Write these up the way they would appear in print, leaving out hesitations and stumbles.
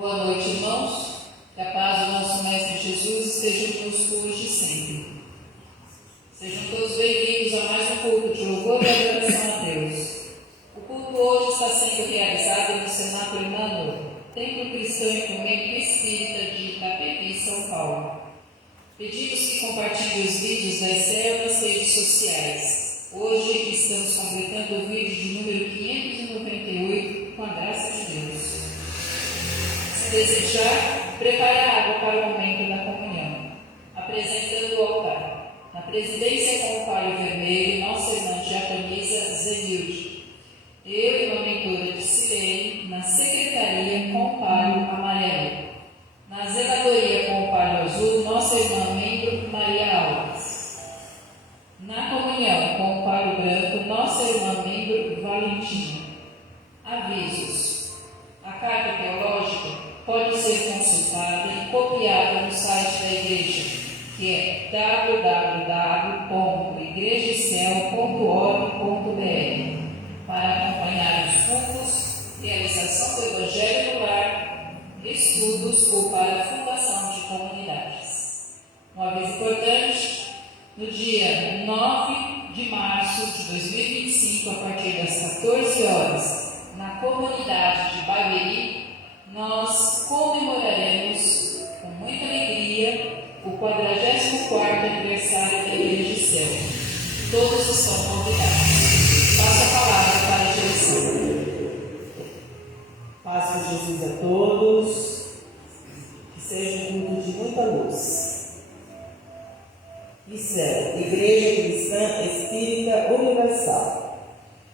Boa noite, irmãos. Que a paz do nosso Mestre Jesus esteja conosco hoje e sempre. Sejam todos bem-vindos a mais um culto de louvor e adoração a Deus. O culto hoje está sendo realizado no Cenáculo Emmanuel, Templo Cristão Ecumênico Espírita de Itapevi, São Paulo. Pedimos que compartilhem os vídeos da ECEL nas redes sociais. Hoje estamos completando o vídeo de número 598, com a graça de Deus. Se desejar, prepare a água para o momento da comunhão, apresentando o altar. Na presidência com o palio vermelho, nossa irmã diaconisa Zenilde. Eu, irmã mentora de Cirene, na secretaria com o palio amarelo. Na zeladoria com o palio azul, nossa irmã membro Maria Alves. Na comunhão com o palio branco, nossa irmã membro Valentina. Avisos. A carta teológica pode ser consultada e copiada no site da igreja, que é www.igrejacel.org.br, para acompanhar os fundos, realização do Evangelho no lar, estudos ou para a fundação de comunidades. Um aviso importante: no dia 9 de março de 2025, a partir das 14 horas, na comunidade de Barueri, nós comemoraremos com muita alegria o 44º aniversário da Igreja de Céu. Todos estão convidados. Passo a palavra para a direção. Paz de Jesus a todos, que seja um culto de muita luz. ICEL, Igreja Cristã Espírita Universal.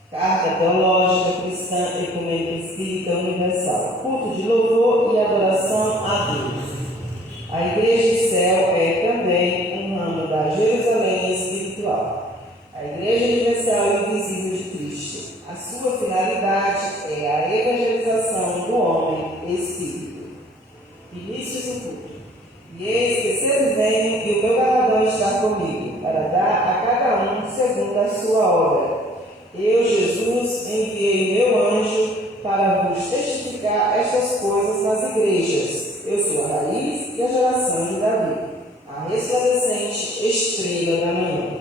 Carta Teológica Cristã Ecumênica Espírita Universal. Culto de louvor e adoração a Deus. A Igreja de Céu é também um ramo da Jerusalém espiritual. A Igreja Universal Invisível de Cristo. A sua finalidade é a evangelização do homem espírito. Início do culto. E eis que cedo venho e o meu galardão está comigo, para dar a cada um segundo a sua obra. Eu, Jesus, enviei meu anjo para vos testificar estas coisas nas igrejas. Eu sou a raiz e a geração de Davi, a resplandecente estrela da manhã.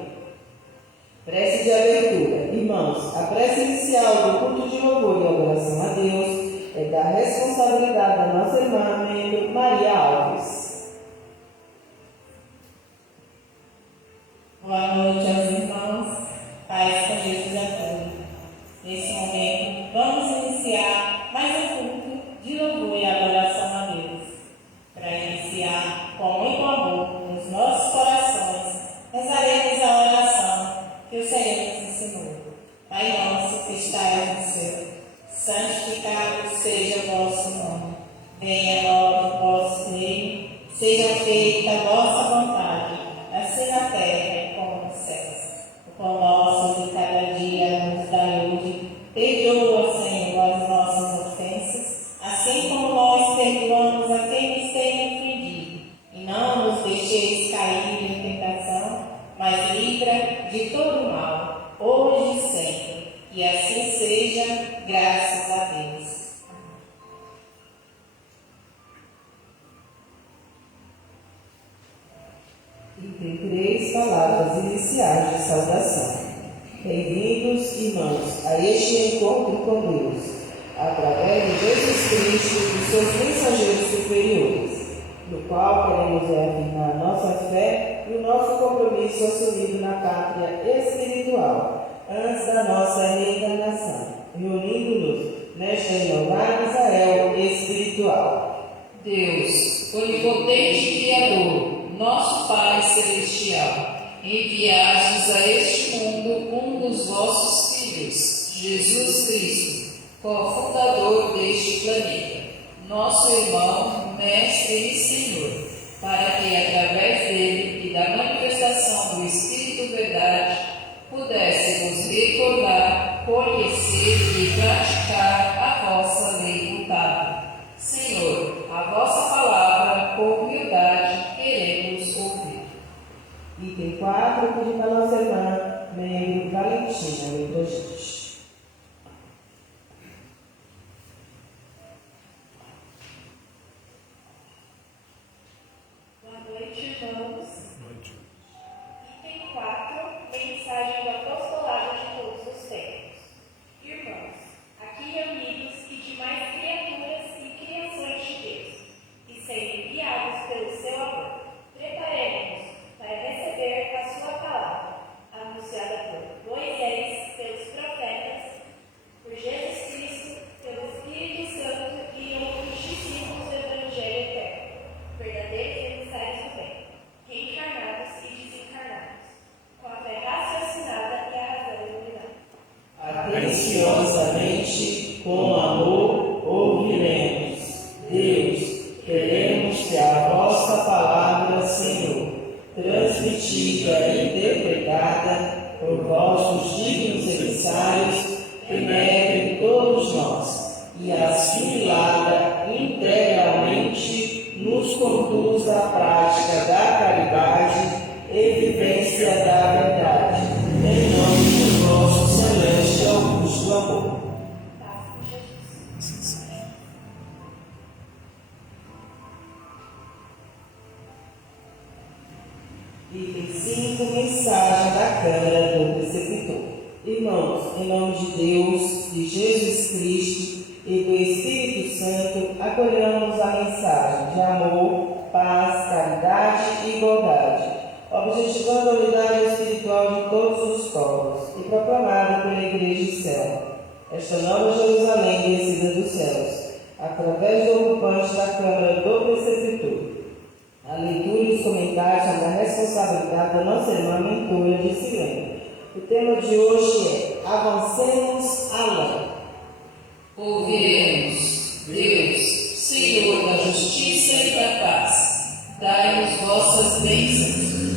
Prece de abertura. Irmãos, a prece inicial do culto de louvor e adoração a Deus é da responsabilidade da nossa irmã membro Maria Alves. Boa noite aos irmãos, paz com Jesus a todos. Nesse momento, vamos iniciar mais um culto de louvor e adoração a Deus. Para iniciar com muito amor nos nossos corações, rezaremos a oração que o Senhor nos ensinou. Pai nosso que estás no céu, santificado seja o vosso nome. Venha a nós o vosso reino, seja feita a vossa vontade, assim na terra como nos céus. O pão nosso de cada dia nos dai hoje. Perdoa, Senhor, as nossas ofensas, assim como nós perdoamos a quem nos tem ofendido. E não nos deixeis cair em tentação, mas livra de todo mal, hoje e sempre. E assim seja, graças a Deus. E tem 3 palavras iniciais de saudação. Bem-vindos, irmãos, a este encontro com Deus, através de Jesus Cristo e seus mensageiros superiores, no qual queremos reafirmar nossa fé e o nosso compromisso assumido na pátria espiritual, antes da nossa reencarnação, reunindo-nos nesta renovada Israel espiritual. Deus, onipotente Criador, nosso Pai Celestial, enviastes a este mundo um dos vossos filhos, Jesus Cristo, cofundador deste planeta, nosso irmão, mestre e Senhor, para que, através dele e da manifestação do Espírito Verdade, pudéssemos recordar, conhecer e praticar a vossa lei mutável. Senhor, a vossa palavra, com humildade, queremos ouvir. Item 4, pedir para nossa irmã, membro Valentina, entre a gente. silenciosamente, com amor, ouviremos. Deus, queremos que a vossa palavra, Senhor, transmitida e interpretada por vossos dignos emissários, penetre em todos nós e, assimilada integralmente, nos conduz à prática da caridade e vivência da verdade. Em nome do nosso celeste e augusto amor. Item 5, mensagem da Câmara do Preceptor. Irmãos, em nome de Deus, de Jesus Cristo e do Espírito Santo, acolhamos a mensagem de amor, paz, caridade e igualdade, objetivando a unidade espiritual de todos os povos e proclamada pela Igreja do Céu, esta nova Jerusalém descida dos céus, através do ocupante da Câmara do Preceptor. A leitura e os comentários são da responsabilidade da nossa irmã mentora de Silene. O tema de hoje é Avancemos além. Ouviremos, Deus, Senhor da justiça e da paz, dai-nos vossas bênçãos.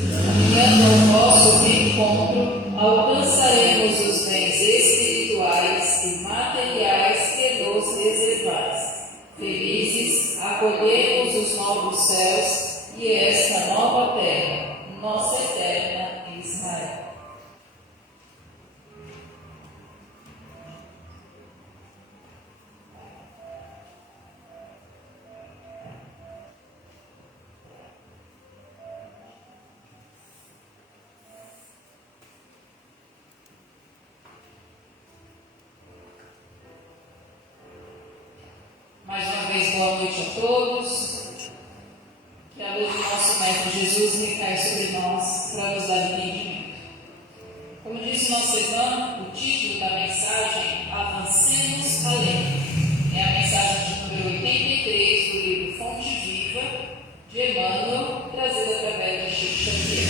Caminhando ao vosso reencontro, alcançaremos os bens espirituais e materiais que nos reservais. Felizes, acolhemos os novos céus e esta nova terra, nossa eterna Israel. Mais uma vez, boa noite a todos. Que a luz do nosso Mestre Jesus recaia sobre nós para nos dar entendimento. Como disse nossa irmã, o título da mensagem, Avancemos além, é a mensagem de número 83 do livro Fonte Viva, de Emmanuel, trazida através de Chico Xavier.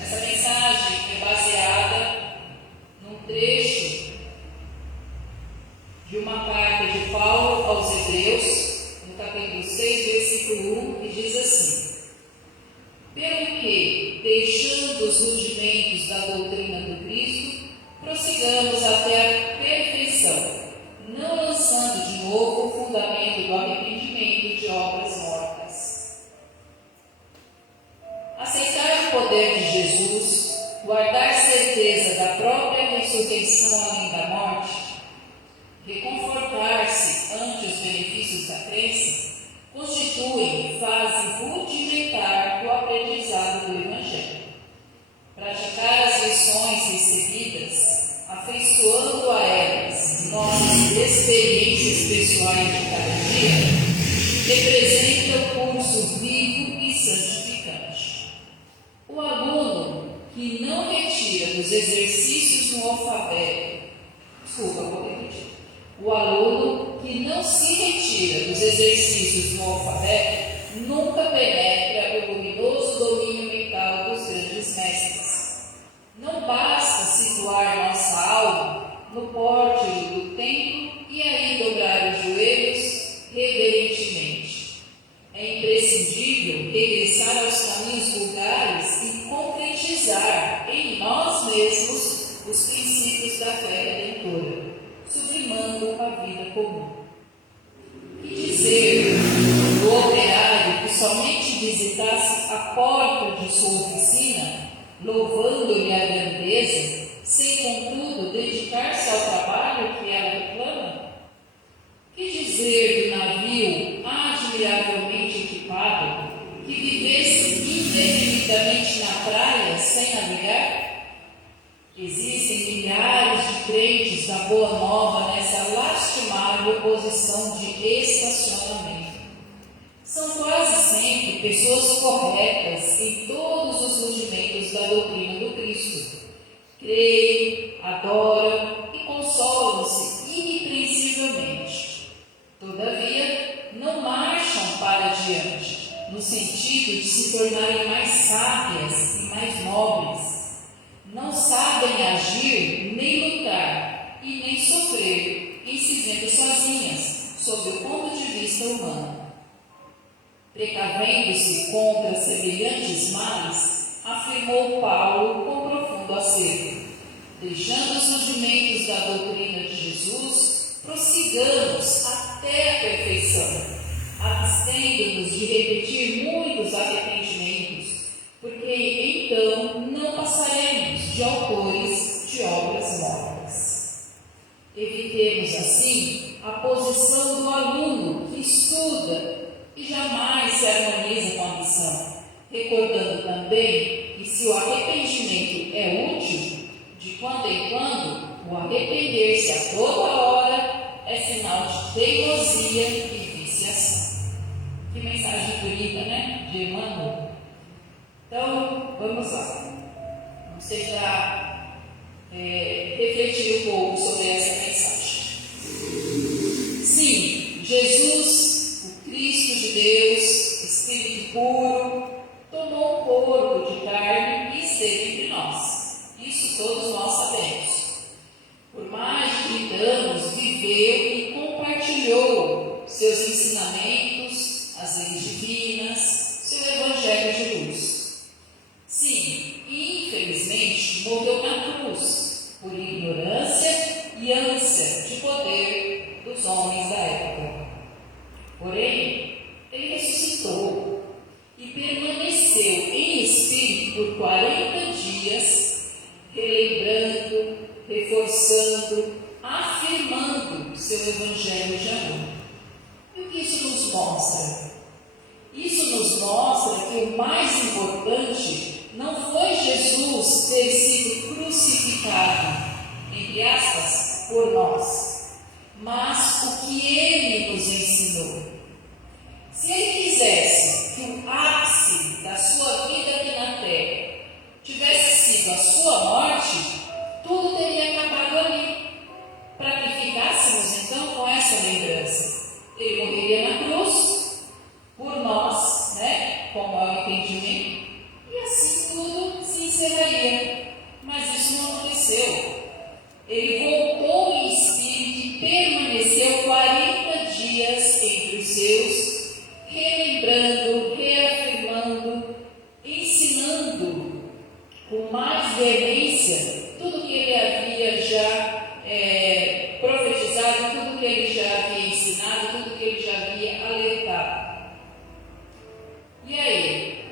Essa mensagem é baseada num trecho de uma carta de Paulo aos Hebreus, no capítulo 6, versículo 1, que diz assim: pelo que, deixando os rudimentos da doutrina do Cristo, prossigamos até a perfeição, não lançando de novo o fundamento do arrependimento de obras mortas. Aceitar o poder de Jesus, guardar certeza da própria ressurreição além da morte, reconfortar-se ante os benefícios da crença, constituem fase rudimentar do aprendizado do Evangelho. Praticar as lições recebidas, afeiçoando a elas nossas experiências pessoais de cada dia, representa o curso vivo e santificante. O aluno que não retira dos exercícios no alfabeto, vou repetir. O aluno que não se retira dos exercícios no alfabeto nunca penetra o luminoso domínio mental dos grandes mestres. Não basta situar nossa alma no pórtico do templo e aí dobrar os joelhos reverentemente. É imprescindível regressar aos caminhos vulgares e concretizar em nós mesmos os princípios da fé redentora, sublimando a vida comum. E dizer do operário que somente visitasse a porta de sua oficina, louvando-lhe a grandeza, sem contudo dedicar-se ao trabalho que ela reclama? Que dizer do navio admiravelmente equipado, que vivesse indefinidamente na praia sem navegar? Existem milhares de crentes da Boa Nova nessa lastimável posição de estacionamento. São quase sempre pessoas corretas em todos os rudimentos da doutrina do Cristo. Creem, adoram e consolam-se irrepreensivelmente. Todavia, não marcham para diante, no sentido de se tornarem mais sábias e mais nobres. Não sabem agir nem vivendo sozinhas, sob o ponto de vista humano. Precavendo-se contra semelhantes males, afirmou Paulo com profundo acervo: deixando os rudimentos da doutrina de Jesus, prossigamos até a perfeição, abstendo-nos de repetir muitos arrependimentos, porque então não passaremos de autores de obras mortas. Evitemos assim a posição do aluno que estuda e jamais se harmoniza com a missão, recordando também que se o arrependimento é útil, de quando em quando, o arrepender-se a toda hora é sinal de teimosia e viciação. Que mensagem bonita, né? De Emmanuel. Então, vamos lá. Vamos tentar refletir um pouco sobre essa mensagem. Sim, Jesus, o Cristo de Deus, Espírito puro, tomou um corpo de carne e esteve entre nós. Isso todos nós sabemos. Por mais de 30 anos, viveu e compartilhou seus ensinamentos, as leis divinas, seu evangelho de luz. Sim, e infelizmente morreu na cruz, por ignorância e ânsia de poder dos homens da época. Porém, ele ressuscitou e permaneceu em espírito por 40 dias, relembrando, reforçando, afirmando seu evangelho de amor. E o que isso nos mostra? Isso nos mostra que o mais importante não foi Jesus ter sido crucificado, entre aspas, por nós, mas o que ele nos ensinou. Se ele quisesse que o ápice da sua vida aqui na Terra tivesse sido a sua morte, tudo teria acabado ali, para que ficássemos então com essa lembrança. Ele morreria na cruz, por nós, né? Como é o entendimento, e assim tudo se encerraria. Mas isso não aconteceu. Ele voltou em espírito e permaneceu 40 dias entre os seus, relembrando, reafirmando, ensinando com mais veemência tudo que ele havia já profetizado, tudo que ele já havia ensinado, tudo que ele já havia alertado. E aí,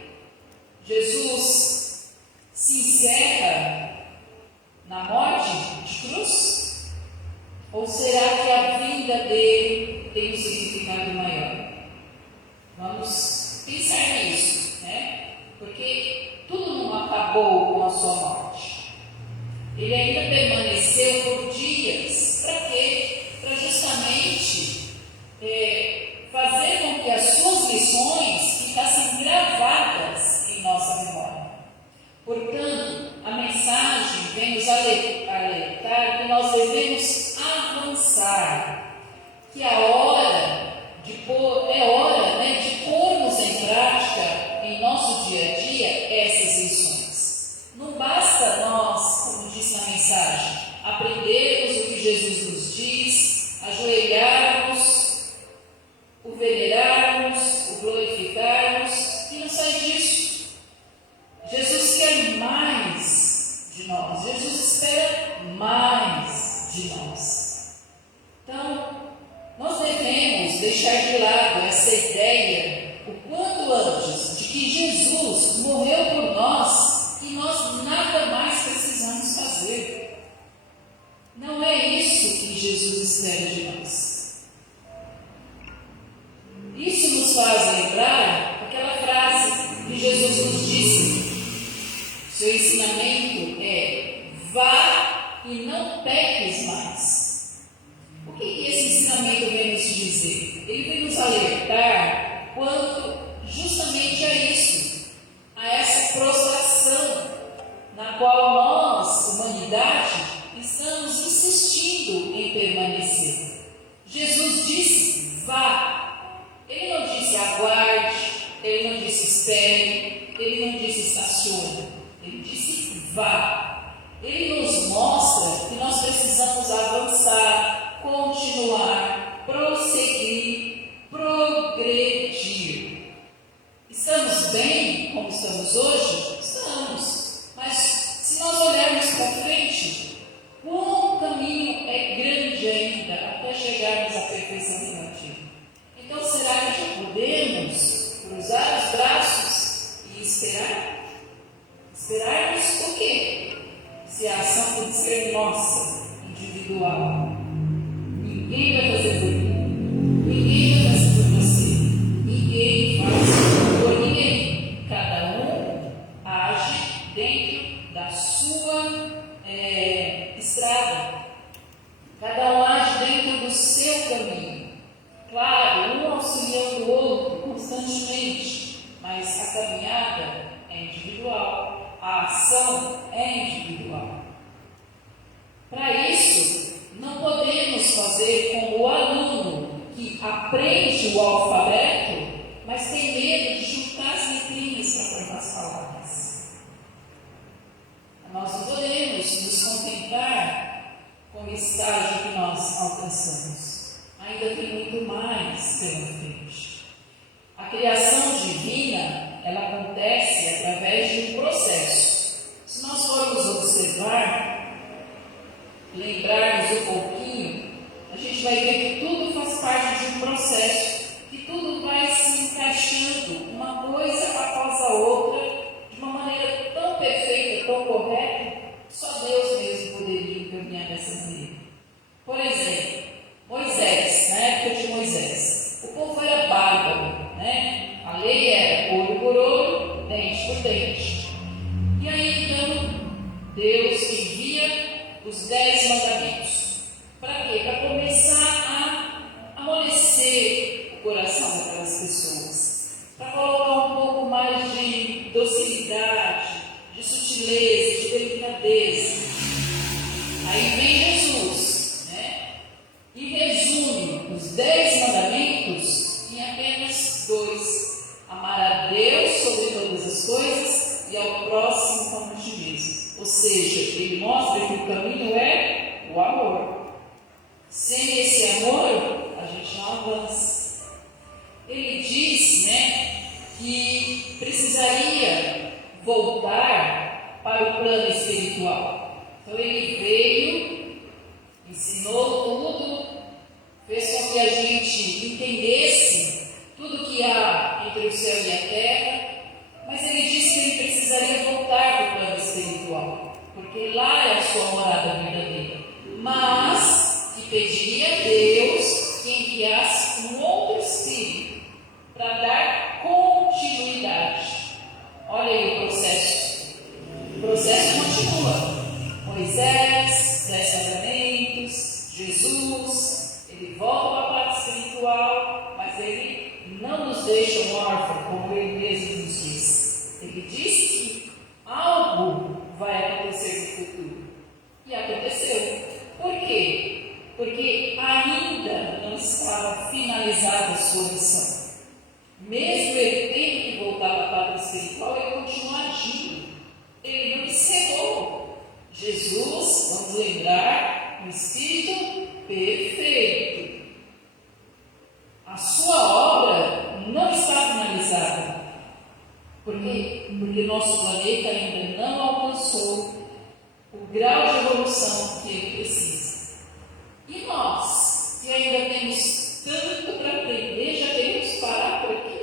Jesus se encerra na morte de cruz? Ou será que a vida dele tem um significado maior? Vamos pensar nisso, né? Porque tudo não acabou com a sua morte. Ele ainda permaneceu por dias. Para quê? Para justamente fazer com que as suas lições ficassem gravadas em nossa memória. Portanto, a mensagem vem nos alertar que nós devemos avançar, que a hora de pormos em prática em nosso dia a dia essas lições. Não basta nós, como disse na mensagem, aprendermos o que Jesus nos diz, ajoelharmos, o venerarmos, o glorificarmos, que não sai disso. Jesus quer mais de nós, Jesus espera mais de nós. Então, nós devemos deixar de lado essa ideia, o quanto antes, de que Jesus morreu por nós e nós nada mais precisamos fazer. Não é isso que Jesus espera de nós. Isso nos faz lembrar aquela frase que Jesus nos disse. Seu ensinamento é: vá e não peques mais. O que esse ensinamento vem nos dizer? Ele vem nos alertar quanto justamente a isso, a essa prostração na qual nós, humanidade, estamos insistindo em permanecer. Jesus disse: vá. Ele não disse aguarde, ele não disse espere, ele não disse estacione, ele disse vá. Ele nos mostra que nós precisamos avançar, continuar, tem que ser nossa, individual. Ninguém vai fazer por mim, ninguém vai fazer por você, ninguém faz por ninguém. Cada um age dentro da sua estrada, cada um age dentro do seu caminho. Claro, um auxiliando o outro constantemente, mas a caminhada é individual, a ação é individual. Para isso, não podemos fazer como o aluno que aprende o alfabeto, mas tem medo de juntar as letrinhas para formar as palavras. Nós não podemos nos contentar com o estágio que nós alcançamos. Ainda tem muito mais pela frente. A criação divina, ela acontece através de um processo. Se nós formos observar, lembrarmos um pouquinho, a gente vai ver que tudo faz parte de um processo, que tudo vai se encaixando, uma coisa após a outra, de uma maneira tão perfeita, tão correta, que só Deus mesmo poderia encaminhar dessa maneira. Por exemplo, Moisés, na época de Moisés, o povo era bárbaro, né? A lei era olho por olho, dente por dente. E aí então, Deus envia os 10 mandamentos. Para quê? Para começar a amolecer o coração daquelas pessoas. Para colocar um pouco mais de docilidade, de sutileza, de delicadeza. Aí vem Jesus, né? E resume os 10 mandamentos em apenas 2. Amar a Deus sobre todas as coisas e ao próximo como a ti mesmo. Ou seja, ele mostra que o caminho é o amor. Sem esse amor, a gente não avança. Ele diz, né, que precisaria voltar para o plano espiritual. Então ele veio, ensinou tudo, fez com que a gente entendesse tudo que há entre o céu e a terra, mas ele disse que ele precisaria voltar para o plano espiritual, porque lá é a sua morada verdadeira, mas que pediria a Deus que enviasse um outro Espírito para dar continuidade. Olha aí o processo. O processo continua. Moisés, 10 mandamentos, Jesus, ele volta para a parte espiritual, mas ele não nos deixa órfãos, como ele mesmo nos diz. Ele diz que algo vai acontecer no futuro. E aconteceu. Por quê? Porque ainda não estava finalizada a sua missão. Mesmo ele tendo que voltar para a parte espiritual, ele continua agindo. Ele não encerrou. Jesus, vamos lembrar, um Espírito perfeito. A sua obra não está finalizada. Por quê? Porque nosso planeta ainda não alcançou o grau de evolução que ele precisa. E nós, que ainda temos tanto para aprender, já queremos parar por aqui?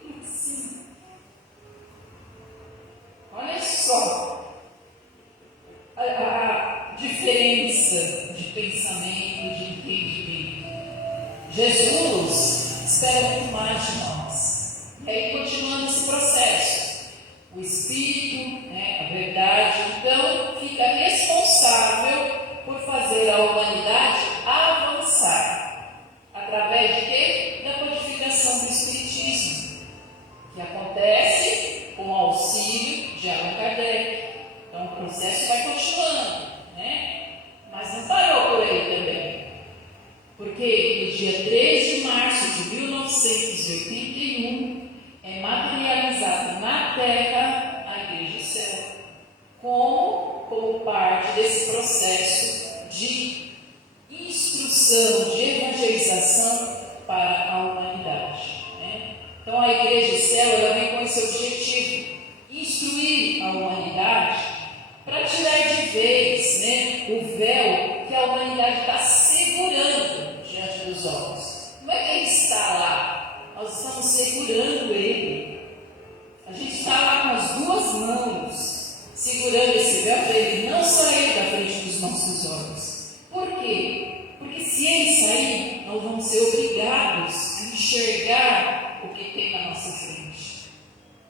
Como assim? Olha só a diferença de pensamento, de entendimento. Jesus espera muito mais de nós. E aí, continuando esse processo, o Espírito, a verdade, então, fica responsável por fazer a humanidade avançar. Através de quê? Da codificação do Espiritismo, que acontece com o auxílio de Allan Kardec. Então, o processo vai continuando, mas não parou por aí também. Porque no dia 3 de março de 1981 é materializada na Terra a Igreja do Céu, como parte desse processo de instrução, de evangelização para a humanidade. Então, a Igreja do Céu, ela vem com esse objetivo: instruir a humanidade para tirar de vez o véu que a humanidade está segurando diante dos olhos. Não é que ele está lá, nós estamos segurando ele. A gente está lá com as duas mãos segurando esse véu para ele não sair da frente dos nossos olhos. Por quê? Porque se ele sair, nós vamos ser obrigados a enxergar o que tem na nossa frente.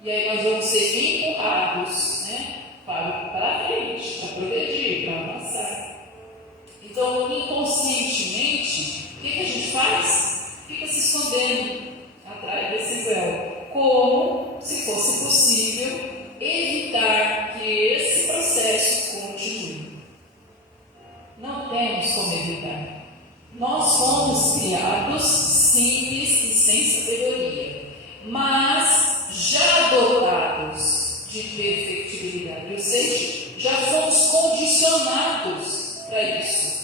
E aí nós vamos ser empurrados, né, para frente, para progredir, para avançar. Então, inconscientemente, o que a gente faz? Fica se escondendo atrás desse véu, como se fosse possível evitar que esse processo continue. Não temos como evitar. Nós fomos criados simples e sem sabedoria, mas já dotados de perfectibilidade, ou seja, já fomos condicionados para isso.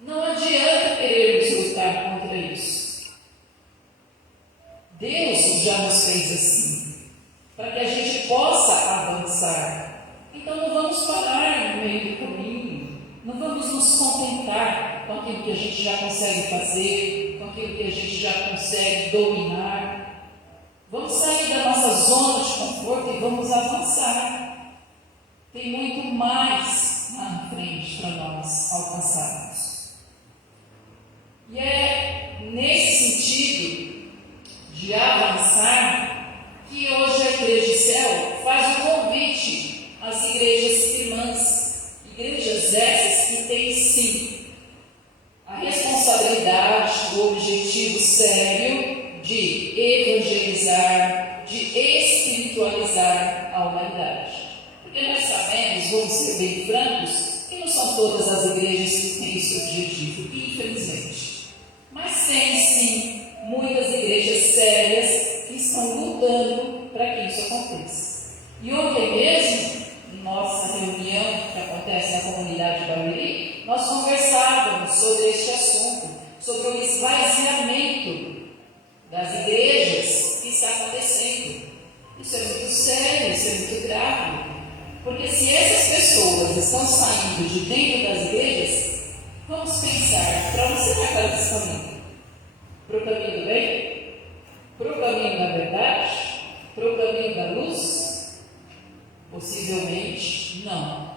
Não adianta querermos lutar contra isso. Deus já nos fez assim, para que a gente possa avançar. Então não vamos parar no meio do caminho, não vamos nos contentar com aquilo que a gente já consegue fazer, com aquilo que a gente já consegue dominar. Vamos sair da nossa zona de conforto e vamos avançar. Tem muito mais lá na frente para nós alcançarmos. E é nesse sentido de avançar que hoje a Igreja Céu faz um convite às igrejas irmãs, igrejas essas que têm sim a responsabilidade, o objetivo sério de evangelizar, de espiritualizar a humanidade. Porque nós sabemos, vamos ser bem francos, que não são todas as igrejas que têm esse objetivo, infelizmente. Mas tem sim muitas igrejas sérias que estão lutando para que isso aconteça. E ontem mesmo, nossa reunião que acontece na comunidade de Barueri, nós conversávamos sobre este assunto, sobre o esvaziamento das igrejas que está acontecendo. Isso é muito sério, isso é muito grave, porque se essas pessoas estão saindo de dentro das igrejas, vamos pensar, para onde será que elas estão indo? Para o caminho do bem? Para o caminho da verdade? Para o caminho da luz? Possivelmente não.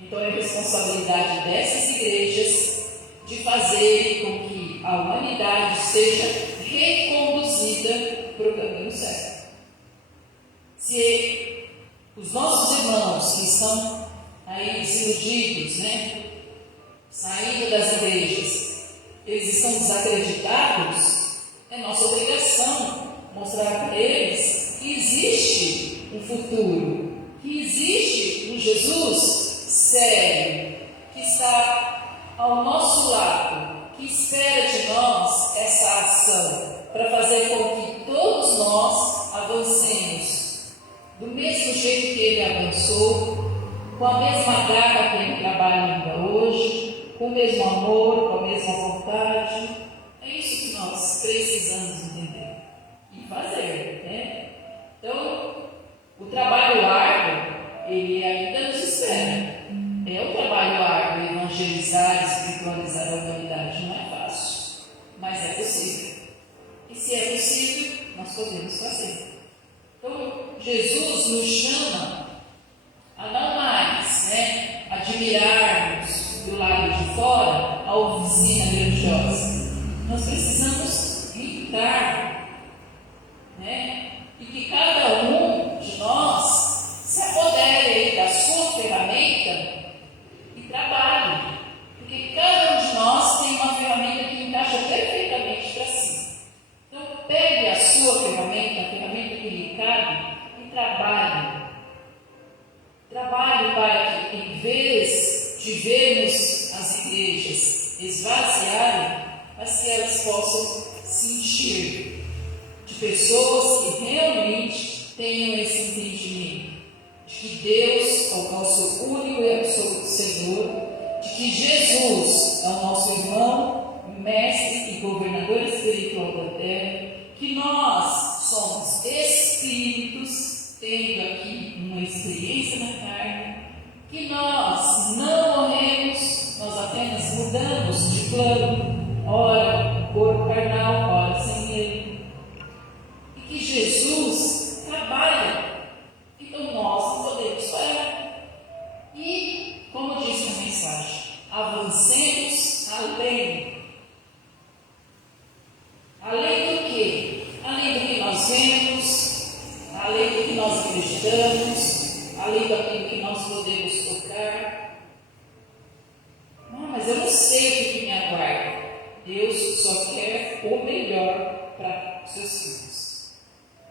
Então é responsabilidade dessas igrejas de fazerem com que a humanidade seja reconduzida para o caminho certo. Se os nossos irmãos que estão aí desiludidos, né, saindo das igrejas, eles estão desacreditados, é nossa obrigação mostrar para eles que existe um futuro, que existe um Jesus sério, que está ao nosso lado, que espera de nós essa ação, para fazer com que todos nós avancemos do mesmo jeito que ele avançou, com a mesma garra que ele trabalha ainda hoje, com o mesmo amor, com a mesma vontade. É isso que nós precisamos entender e fazer, né? Então, o trabalho árduo, ele ainda nos espera. É um trabalho árduo evangelizar, espiritualizar a humanidade. Não é fácil, mas é possível. E se é possível, nós podemos fazer. Então, Jesus nos chama a não mais, né, admirarmos do lado de fora a oficina grandiosa. Nós precisamos gritar, né? E que cada um de nós se apodere da sua ferramenta e trabalhe. Porque cada um de nós tem uma ferramenta que encaixa perfeitamente para si. Então, pegue a sua ferramenta, a ferramenta que lhe cabe, e trabalhe. Trabalhe para que, em vez de vermos as igrejas esvaziarem, mas que elas possam se encher de pessoas que realmente tenham esse entendimento de que Deus é o nosso único e absoluto Senhor, de que Jesus é o nosso irmão, mestre e governador espiritual da terra, que nós somos espíritos tendo aqui uma experiência na carne, que nós não morremos, nós apenas mudamos de plano, ora corpo carnal, ora sem ele, e que Jesus trabalha, então nós não podemos parar. E, como diz na mensagem, a avancemos além. Além do quê? Além do que nós vemos, além do que nós acreditamos, além daquilo que nós podemos tocar. Não, mas eu não sei o que me aguarda. Deus só quer o melhor para os seus filhos.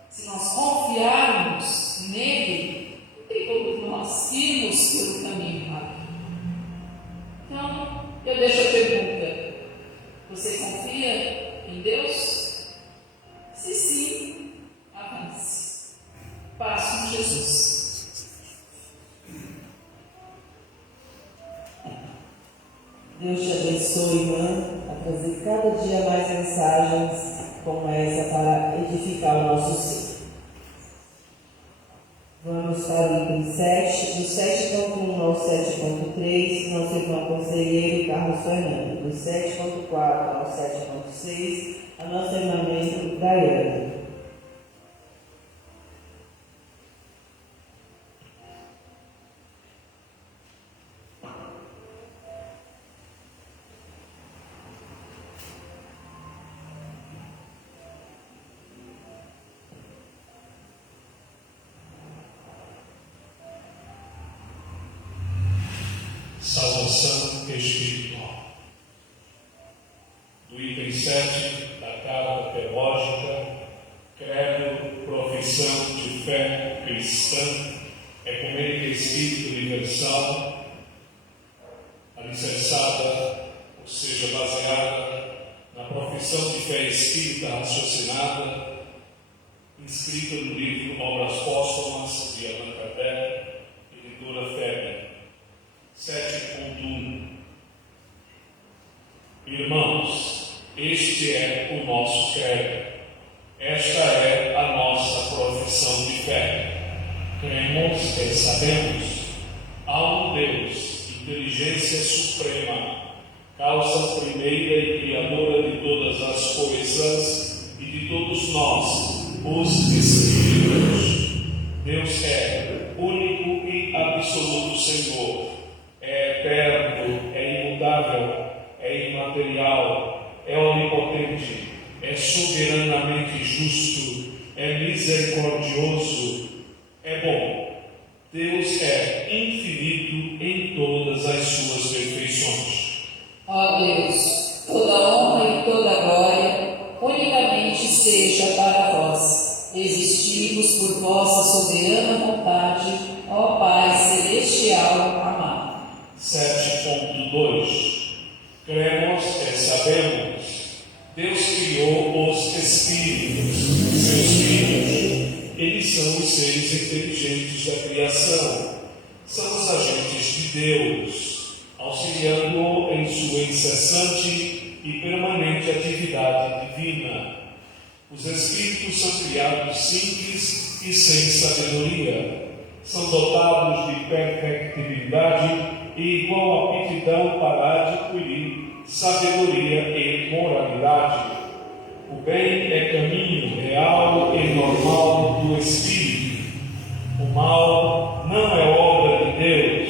Se nós confiarmos nele, não tem como nós irmos pelo caminho rápido. Então, eu deixo a pergunta: você confia em Deus? Se sim, avance. Passe com Jesus. Deus te abençoe, irmã, a trazer cada dia mais mensagens como essa para edificar o nosso ser. Vamos para o item 7, do 7.1 ao 7.3, nosso irmão conselheiro Carlos Fernando. Do 7.4 ao 7.6, a nossa irmã membro Daiane. Salvação espiritual. Do item 7 da carta teológica, credo, profissão de fé cristã, ecumênica espírito universal, alicerçada, ou seja, baseada na profissão de fé espírita raciocinada, inscrita no livro Obras Póstumas de Allan Kardec, editora FEB. 7.1. Irmãos, este é o nosso credo. Esta é a nossa profissão de fé. Cremos e sabemos. Há um Deus, inteligência suprema, causa primeira e criadora de todas as coisas e de todos nós, os espíritos. Deus é único e absoluto Senhor. É eterno, é imutável, é imaterial, é onipotente, é soberanamente justo, é misericordioso, é bom. Deus é infinito em todas as suas perfeições. Ó Deus, toda honra e toda glória unicamente seja para vós. Existimos por vossa soberana vontade, ó Pai celestial amado. 7.2. Cremos e sabemos. Deus criou os espíritos, seus filhos. Eles são os seres inteligentes da criação. São os agentes de Deus, auxiliando-o em sua incessante e permanente atividade divina. Os espíritos são criados simples e sem sabedoria. São dotados de perfectibilidade e igual aptidão para adquirir sabedoria e moralidade. O bem é caminho real e normal do Espírito. O mal não é obra de Deus.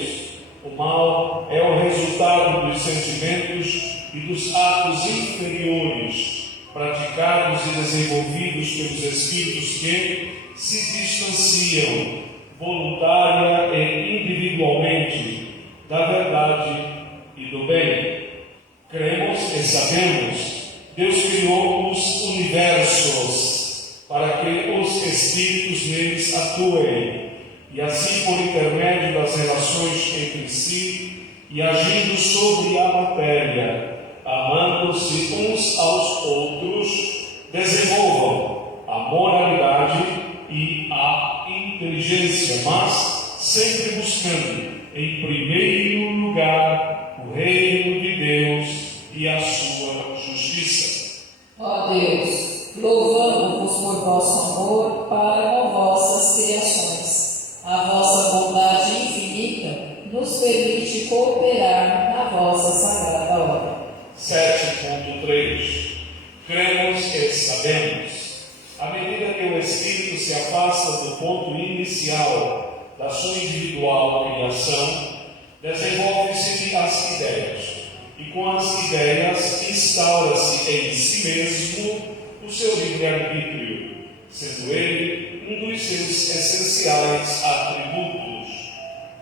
O mal é o resultado dos sentimentos e dos atos inferiores, praticados e desenvolvidos pelos espíritos que se distanciam voluntária e individualmente da verdade e do bem. Cremos e sabemos. Deus criou os universos para que os espíritos neles atuem, e assim, por intermédio das relações entre si e agindo sobre a matéria, amando-se uns aos outros, desenvolvam a moralidade e a inteligência, mas sempre buscando, em primeiro lugar, o reino de Deus e a sua justiça. Ó Deus, louvamos-vos por vosso amor para com vossas criações. A vossa bondade infinita nos permite cooperar na vossa sagrada obra. 7.3. Cremos e sabemos. À medida que o Espírito se afasta do ponto inicial da sua individual criação, desenvolve-se as ideias, e com as ideias instaura-se em si mesmo o seu livre-arbítrio, sendo ele um dos seus essenciais atributos.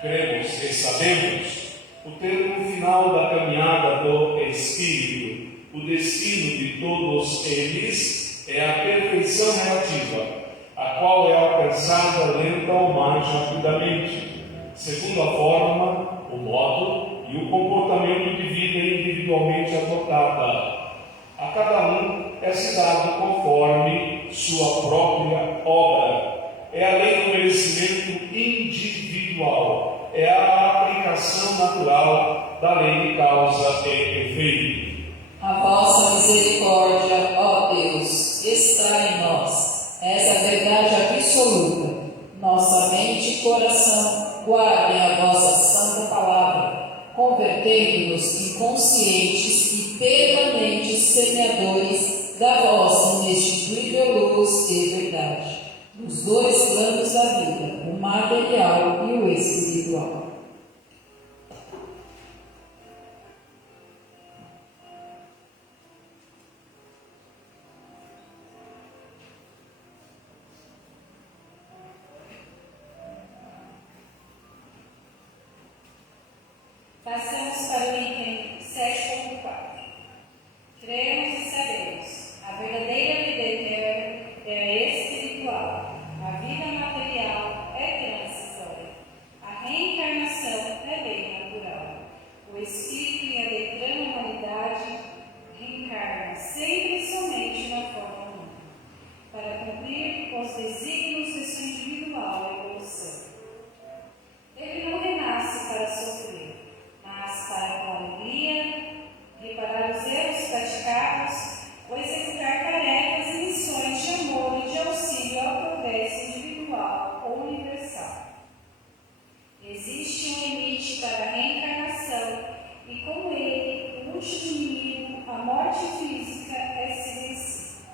Cremos e sabemos o termo final da caminhada do Espírito. O destino de todos eles é a perfeição relativa, a qual é alcançada lenta ou mais rapidamente, segundo a forma, o modo e o comportamento de vida individualmente adotada. A cada um é se dado conforme sua própria obra. É a lei do merecimento individual, é a aplicação natural da lei de causa e efeito. A vossa misericórdia, ó Deus, está em nós, essa verdade absoluta. Nossa mente e coração guardem a vossa santa palavra, convertendo-nos em conscientes e permanentes semeadores da vossa inextinguível luz e verdade, nos dois planos da vida, o material e o espiritual. Passamos para o item 7.4. Cremos e sabemos. A verdadeira vida eterna é a espiritual. A vida material é transitória. A reencarnação é lei natural. O espírito, em adentrando a humanidade, reencarna sempre e somente na forma humana, para cumprir os desígnios de sua individual evolução. Ele não renasce para sofrer, mas para, com alegria, reparar os erros praticados ou executar tarefas e missões de amor e de auxílio ao progresso individual ou universal. Existe um limite para a reencarnação e, com ele, o último inimigo, a morte física, é silenciado.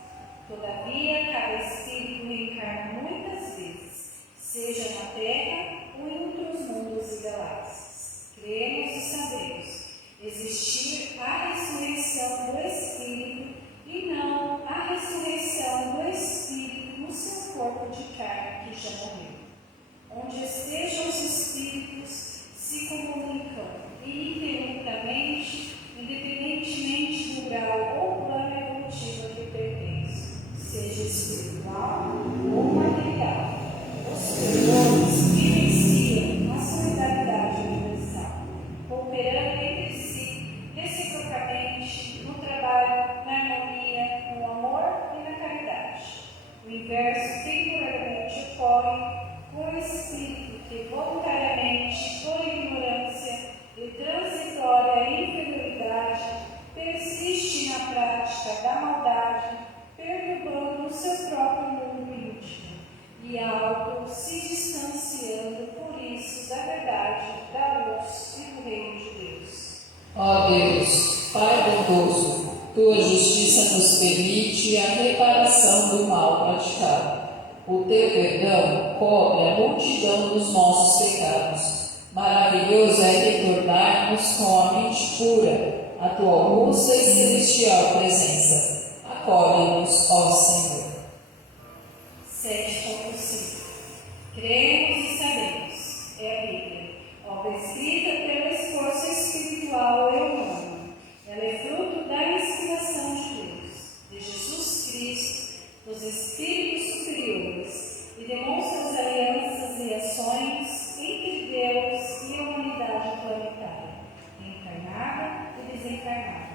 Todavia, cada espírito reencarna muitas vezes, seja na Terra ou em outros mundos e galáxias. Cremos e sabemos existir a ressurreição do Espírito e não a ressurreição do Espírito no seu corpo de carne que já morreu. Onde estejam os Espíritos se comunicam ininterruptamente, independentemente do grau ou plano evolutivo a que pertence, seja espiritual ou material. Os superiores vivenciam a solidariedade universal, cooperando entre si, reciprocamente, no trabalho, na harmonia, no amor e na caridade. O inverso temporariamente ocorre com o espírito que voluntariamente, por ignorância e transitória inferioridade, persiste na prática da maldade, perturbando o seu próprio mundo íntimo e algo se distanciando, por isso, da verdade, da luz e do reino de Deus. Ó Deus, Pai bondoso, tua justiça nos permite a reparação do mal praticado. O teu perdão cobre a multidão dos nossos pecados. Maravilhoso é retornarmos com a mente pura à tua augusta e celestial presença. Acolhe-nos, ó Senhor. 7.5. Cremos e sabemos. É a Bíblia, obra escrita pelo esforço espiritual e humano. Ela é fruto da inspiração de Deus, de Jesus Cristo, dos espíritos superiores, e demonstra as alianças e ações entre Deus e a humanidade planetária, encarnada e desencarnada.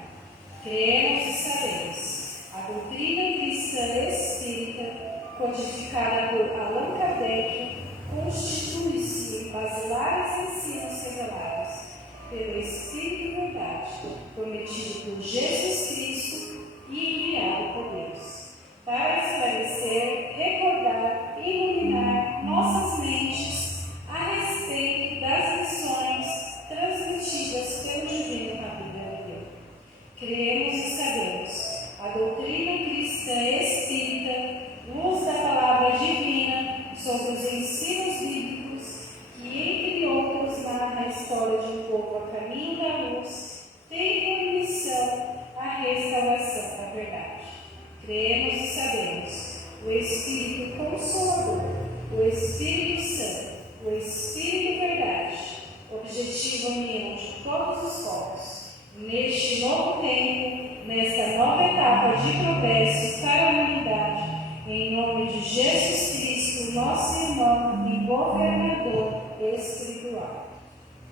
Cremos e sabemos. A doutrina cristã espírita, codificada por Allan Kardec, constitui-se em basilares ensinos revelados pelo Espírito e Verdade, prometido por Jesus Cristo e enviado por Deus, para esclarecer, recordar e iluminar nossas mentes a respeito das lições transmitidas pelo Divino Rabi Galileu. Cremos e sabemos. A doutrina cristã espírita, luz da palavra divina sobre os ensinos bíblicos, que, entre outros, narra a história de um povo a caminho da luz, tem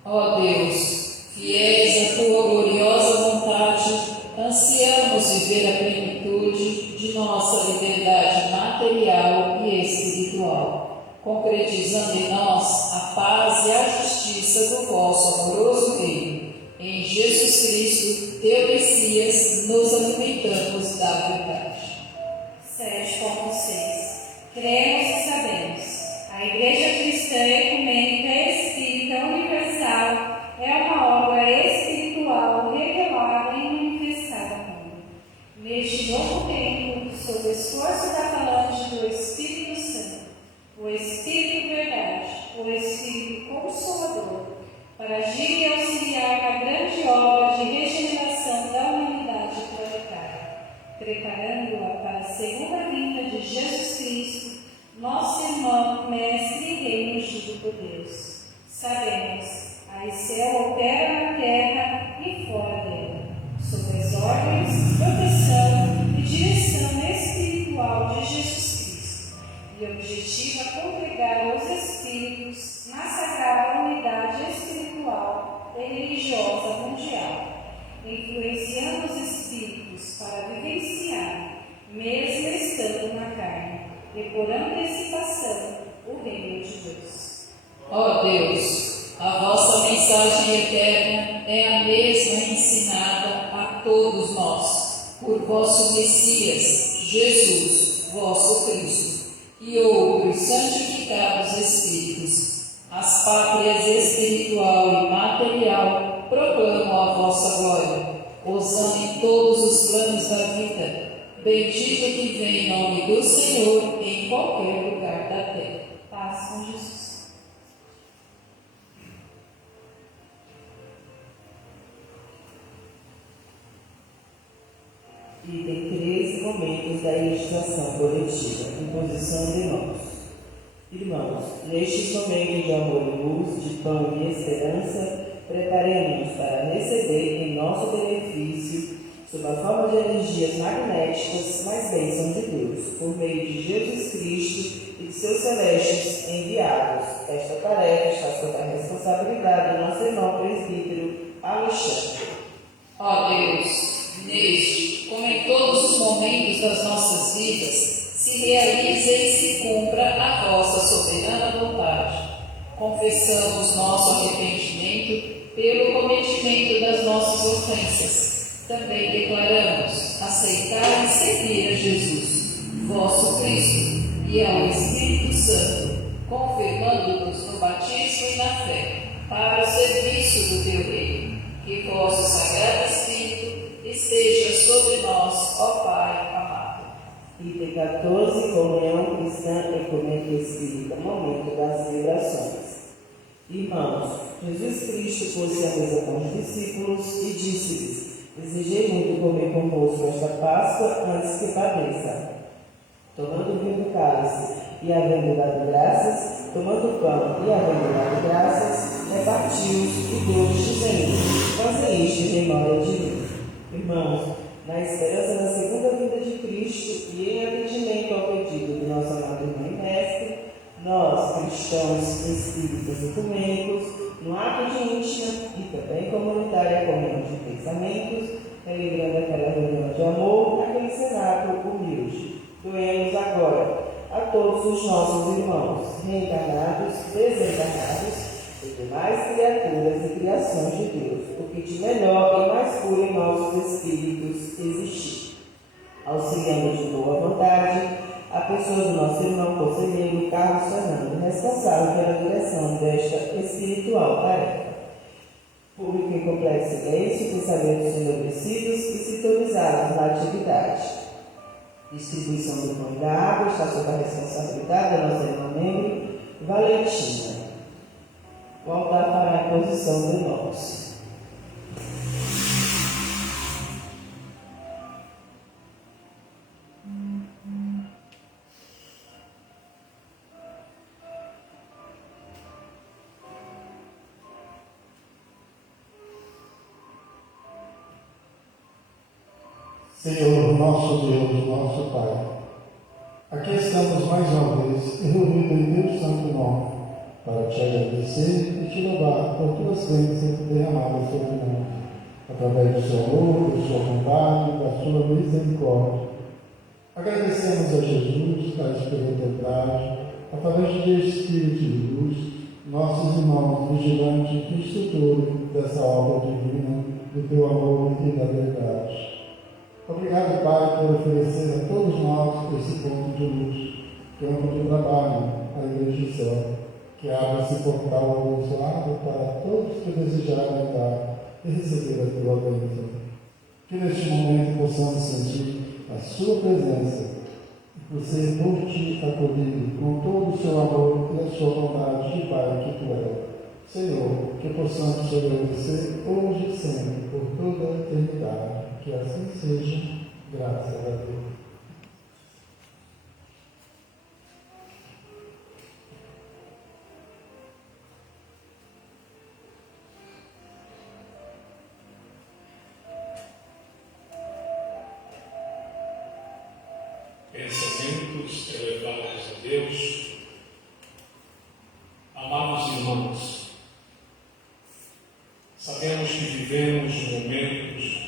Ó Deus, fiéis à tua gloriosa vontade, ansiamos viver a plenitude de nossa liberdade material e espiritual, concretizando em nós a paz e a justiça do vosso amoroso reino. Em Jesus Cristo, teu Messias, nos alimentamos da verdade. 7.6 Cremos e sabemos. A Igreja Cristã Ecumênica Espírita Universal é uma obra espiritual revelada e manifestada ao mundo. Neste novo tempo, sob o esforço da falange do Espírito Santo, o Espírito Verdade, o Espírito Consolador, para agir e auxiliar na grande obra de regeneração da humanidade planetária, preparando-a para a segunda vinda de Jesus Cristo, nosso irmão, mestre e rei ungido por Deus. Sabemos, a céu opera na terra e fora dela, sob as ordens, proteção e direção espiritual de Jesus Cristo, e objetiva congregar os espíritos na sagrada unidade espiritual e religiosa mundial, influenciando os espíritos para vivenciar, mesmo estando na carne, e por antecipação, o reino de Deus. Ó Deus, a vossa mensagem eterna é a mesma ensinada a todos nós, por vosso Messias, Jesus, vosso Cristo, e outros santificados Espíritos. As pátrias espiritual e material proclamam a vossa glória, usando em todos os planos da vida. Bendito que vem em nome do Senhor em qualquer lugar da terra. Paz com Jesus. Item 13, momentos da iniciação coletiva. Imposição de mãos. Irmãos, nestes momentos de amor e luz, de pão e esperança, preparemos-nos para receber em nosso benefício, sob a forma de energias magnéticas, mais bênçãos de Deus, por meio de Jesus Cristo e de seus celestes enviados. Esta tarefa está sob a responsabilidade do nosso irmão presbítero Alexandre. Ó Deus, neste, como em todos os momentos das nossas vidas, se realize e se cumpra a vossa soberana vontade. Confessamos nosso arrependimento pelo cometimento das nossas ofensas. Também declaramos aceitar e seguir a Jesus, vosso Cristo, e ao Espírito Santo, confirmando-nos no batismo e na fé, para o serviço do teu reino. Que vosso Sagrado Espírito esteja sobre nós, ó Pai amado. Item 14, comunhão cristã ecumênica espírita, momento das celebrações. Irmãos, Jesus Cristo pôs-se à mesa com os discípulos e disse-lhes: desejei muito comer convosco esta Páscoa antes que padeça. Tomando o vinho do cálice e havendo dado graças, tomando o pão e havendo dado graças, repartiu-os e deu-lhes, dizendo: fazei isto em memória de mim. Irmãos, na esperança da segunda vinda de Cristo e em atendimento ao pedido do nosso amado irmão e mestre, nós, cristãos espíritas ecumênicos, no ato de íntima e também comunitária comunhão de pensamentos, relembrando aquela reunião de amor, aquele cenáculo humilde, doemos agora a todos os nossos irmãos, reencarnados, desencarnados e demais criaturas e criações de Deus, o que de melhor e mais puro em nossos espíritos existir. Auxiliando de boa vontade a pessoa do nosso irmão conselheiro Carlos Fernando, responsável pela direção desta espiritual tarefa. Público em completo silêncio, pensamentos enobecidos e sintonizados na atividade. Distribuição do pão e da água está sob a responsabilidade da nossa irmã membro Valentina. O altar fará a imposição de nós. Senhor, nosso Deus, nosso Pai, aqui estamos mais uma vez reunidos em Teu santo nome, para te agradecer e te louvar por tuas bênçãos derramadas sobre nós, através do seu amor, da sua bondade, da sua misericórdia. Agradecemos a Jesus, a espiritualidade, através de Espírito de luz, nossos irmãos vigilantes e instrutores dessa obra divina, do teu amor e da verdade. Obrigado, Pai, por oferecer a todos nós esse ponto de luz, campo de trabalho, a Igreja do Céu, que abre esse portal abençoado para todos que desejarem entrar e receber a tua bênção. Que neste momento possamos sentir a sua presença e por ser por ti acolhido com todo o seu amor e a sua vontade de Pai que tu és. Senhor, que possamos te agradecer hoje e sempre, por toda a eternidade. Que assim seja, graças a Deus. Pensamentos elevados a Deus. Amados irmãos, sabemos que vivemos momentos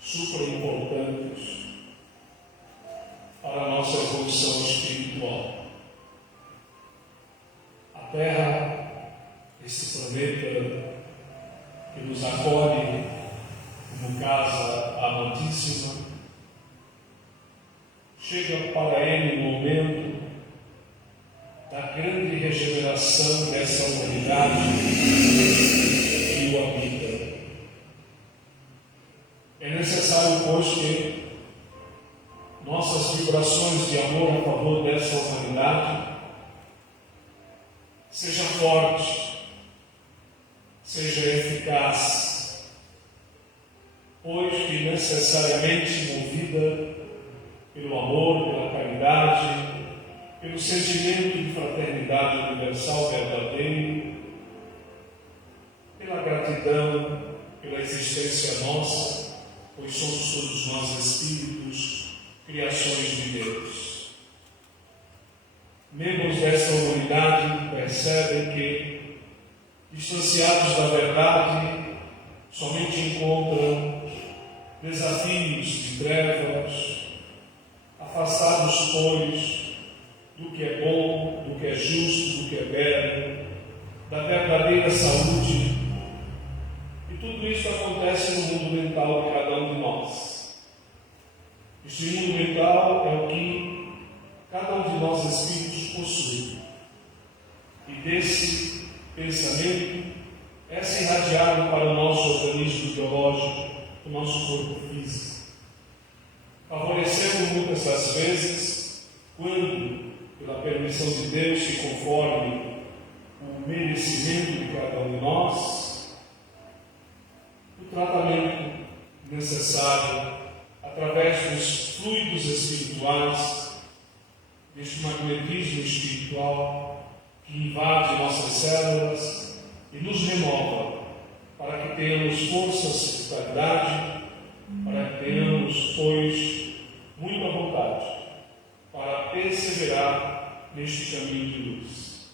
super importantes para a nossa evolução espiritual. A Terra, esse planeta que nos acolhe como casa amantíssima, chega para ele o momento da grande regeneração dessa humanidade que o habita. É necessário, pois, que nossas vibrações de amor a favor dessa humanidade seja forte, seja eficaz, pois que necessariamente movida pelo amor, pela caridade, pelo sentimento de fraternidade universal verdadeiro, pela gratidão, pela existência nossa, pois somos todos nós espíritos, criações de Deus. Membros desta humanidade percebem que, distanciados da verdade, somente encontram desafios de trevas, afastados, pois, do que é bom, do que é justo, do que é belo, da verdadeira saúde. E tudo isso acontece no mundo mental de cada um de nós. Este mundo mental é o que cada um de nós espíritos possui. E desse pensamento é-se irradiado para o nosso organismo biológico, o nosso corpo físico, favorecendo muitas das vezes, quando, pela permissão de Deus e conforme o merecimento de cada um de nós, o tratamento necessário através dos fluidos espirituais, deste magnetismo espiritual que invade nossas células e nos renova, para que tenhamos forças e vitalidade, para que tenhamos, pois, muita vontade para perseverar neste caminho de luz.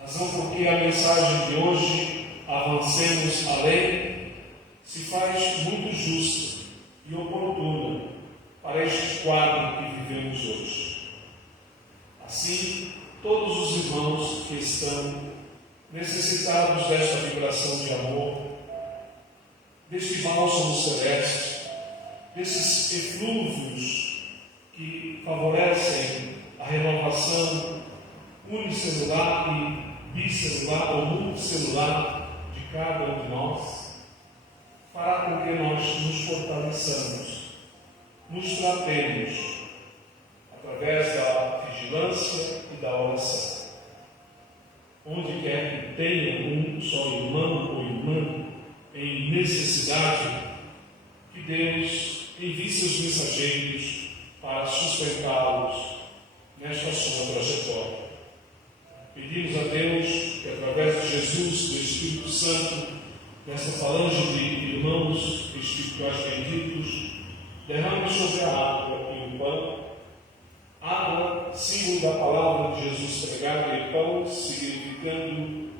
Razão por que a mensagem de hoje, avancemos além, se faz muito justa e oportuna para este quadro que vivemos hoje. Assim, todos os irmãos que estão necessitados desta vibração de amor, deste bálsamo celeste, desses eflúvios que favorecem a renovação unicelular e bicelular ou multicelular de cada um de nós, fará com que nós nos fortaleçamos, nos tratemos através da vigilância e da oração. Onde quer que tenha um só irmão ou irmã em necessidade, que Deus envie seus mensageiros para sustentá-los nesta sua trajetória. Pedimos a Deus que, através de Jesus, do Espírito Santo, nesta falange de irmãos espirituais benditos, derrame sobre a água e o pão, água símbolo da palavra de Jesus pregada e pão, significando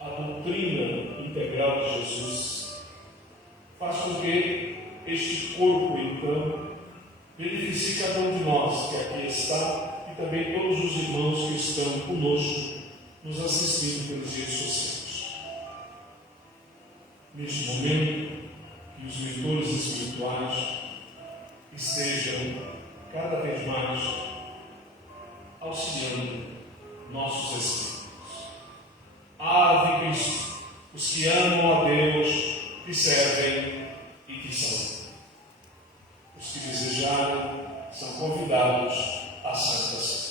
a doutrina integral de Jesus, faz com que este corpo, então, beneficie cada um de nós que aqui está e também todos os irmãos que estão conosco, nos assistindo pelos dias sociais. Neste momento, que os mentores espirituais estejam cada vez mais auxiliando nossos espíritos. Ave Cristo, os que amam a Deus, que servem e que são. Os que desejarem são convidados à Santa Ceia.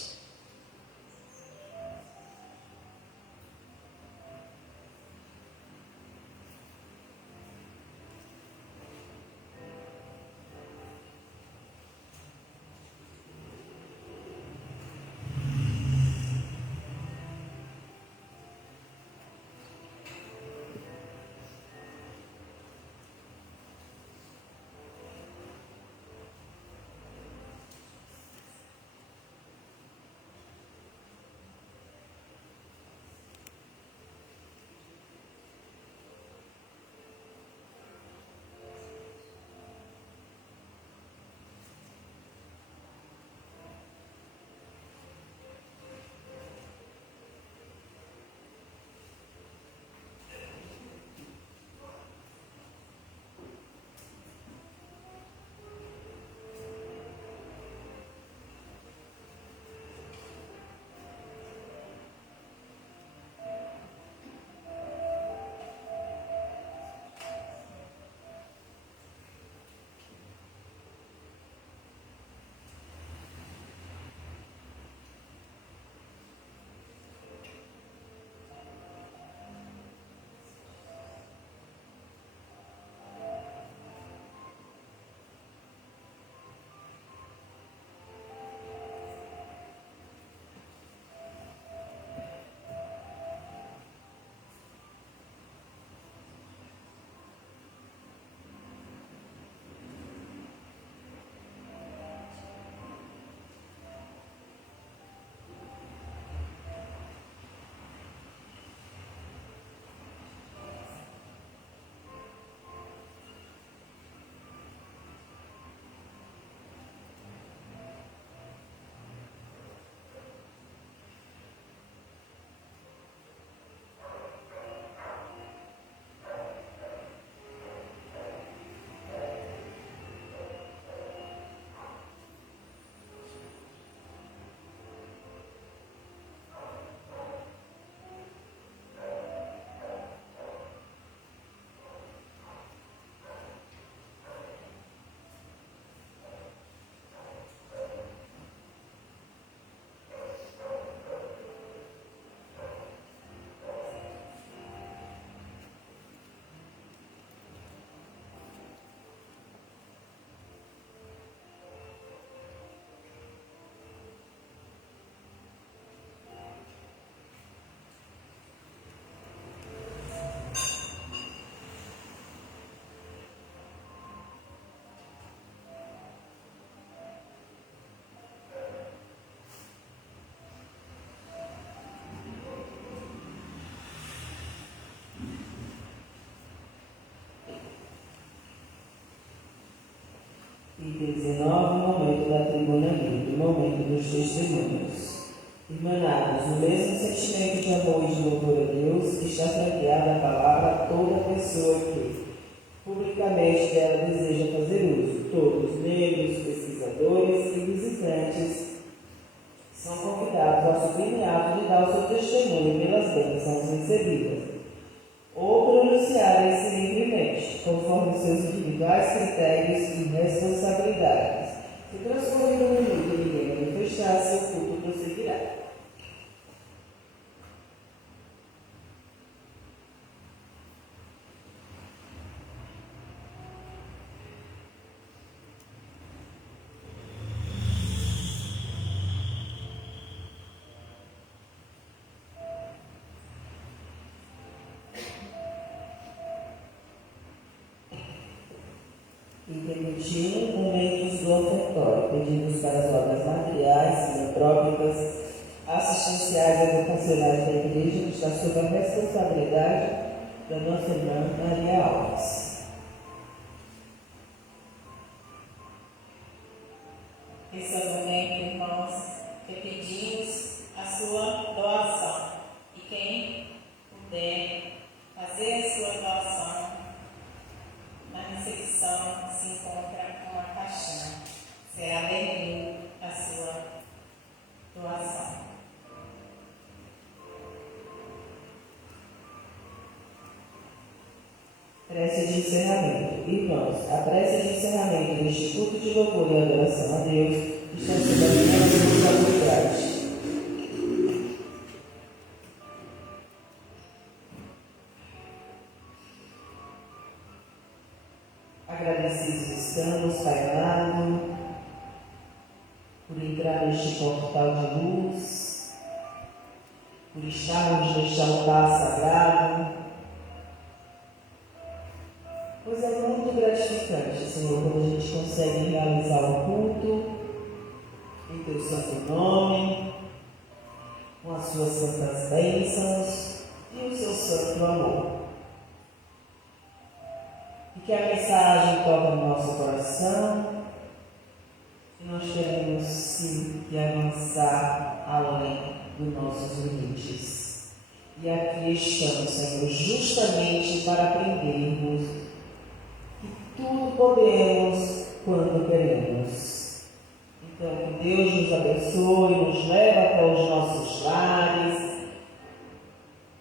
Item 19, momento da tribuna livre, momento dos testemunhos. Irmanados, no mesmo sentimento de amor e de louvor a Deus, está franqueada a palavra a toda pessoa que, publicamente, dela deseja fazer uso. Todos, membros, pesquisadores e visitantes, são convidados ao sublime ato de dar o seu testemunho pelas bênçãos recebidas, ou pronunciarem-se livremente, conforme seus individuais critérios e responsabilidades. Se transcorrido um minuto e ninguém manifestar, seu culto prosseguirá. Item 21, momentos do ofertório, pedidos para as obras materiais, filantrópicas, assistenciais e educacionais da Igreja, que está sob a responsabilidade da nossa irmã Maria Alves. Esse é o momento, irmãos, que pedimos a sua doação. E quem puder fazer a sua doação, na recepção se encontra uma caixinha. Será bem-vindo a sua doação. Prece de encerramento. Irmãos, a prece de encerramento deste culto de louvor e adoração a Deus está sob a minha responsabilidade. Agradecidos estamos, Pai amado, por entrar neste portal de luz, por estarmos neste altar sagrado, pois é muito gratificante, Senhor, quando a gente consegue realizar o culto em Teu santo nome, com as Suas santas bênçãos e o Seu santo amor. E que a mensagem toque no nosso coração, e nós teremos sim que avançar além dos nossos limites. E aqui estamos, Senhor, justamente para aprendermos que tudo podemos quando queremos. Então, que Deus nos abençoe, nos leve até os nossos lares,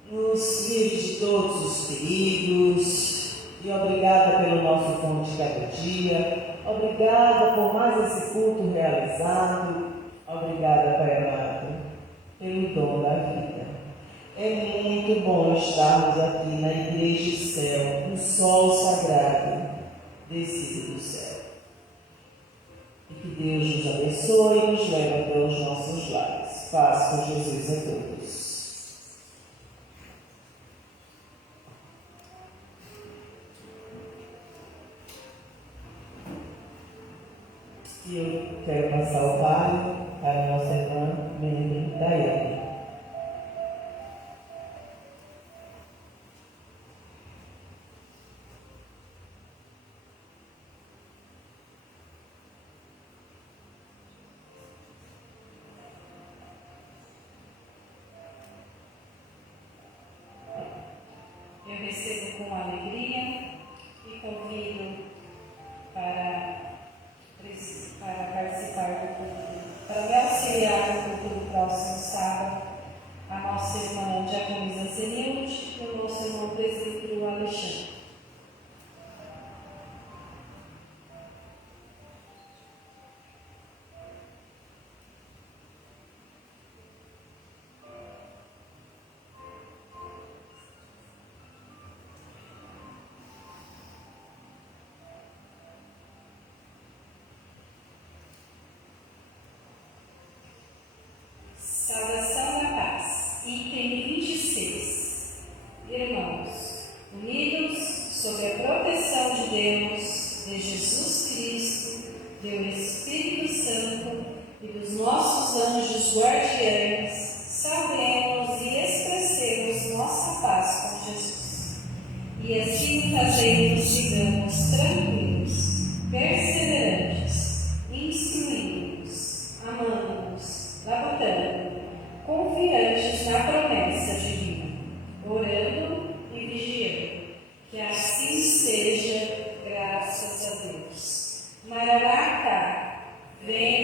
nos livre de todos os perigos. E obrigada pelo nosso pão de cada dia. Obrigada por mais esse culto realizado. Obrigada, Pai amado, pelo dom da vida. É muito bom estarmos aqui na Igreja do Céu, no sol sagrado descido do céu. E que Deus nos abençoe e nos leve até os nossos lares. Paz com Jesus a todos. E eu quero passar o palio para a nossa irmã Menina Daiane. Eu recebo com alegria e convido para participar do culto, para me auxiliar no culto do próximo sábado, a nossa irmã Diaconisa Zenilde e o nosso irmão presbítero Alexandre. Saudação da paz, item 26. Irmãos, unidos sob a proteção de Deus, de Jesus Cristo, do Espírito Santo e dos nossos anjos guardiães, saudemos e expressemos nossa paz com Jesus. E assim fazemos, sigamos tranquilos, perseverantes, instruindo-nos, amando-nos, labutando, confiantes na promessa divina, orando e vigiando. Que assim seja, graças a Deus. Maranata, venha.